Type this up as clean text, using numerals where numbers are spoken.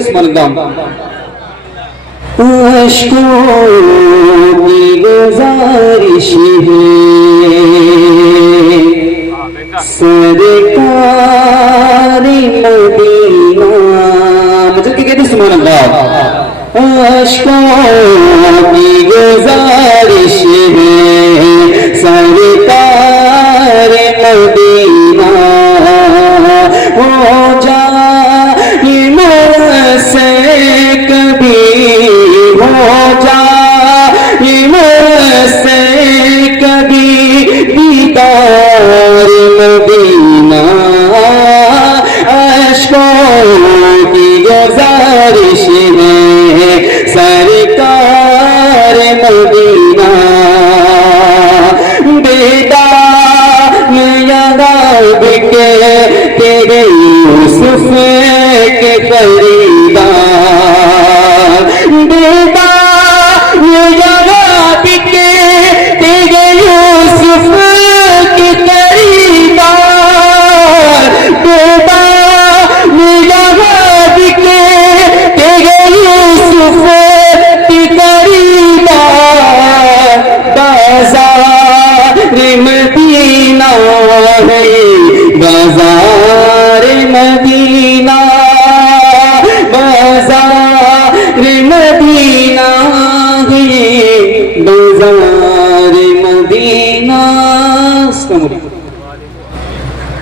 कहते सुभान अश्कों की गुजारिश है सरकार मदीना, मुझे क्या कहते सुभान अल्लाह। अश्कों की गुजारिश है सरकार मदीना, हो जाए मुझसे कभी, हो जाए मुझसे कभी दीदार मदीना। अश्कों की गुजारिश है सरकार मदीना, बेदाग यादाब के तेरे यूसुफ के खरीदार, बेदाग यादाब के तेरे यूसुफ के खरीदार, बेदाग यादाब के तेरे यूसुफ के खरीदार। बाजार मदीना है, बाजार मदीना, बाजार मदीना है, बाजार मदीना।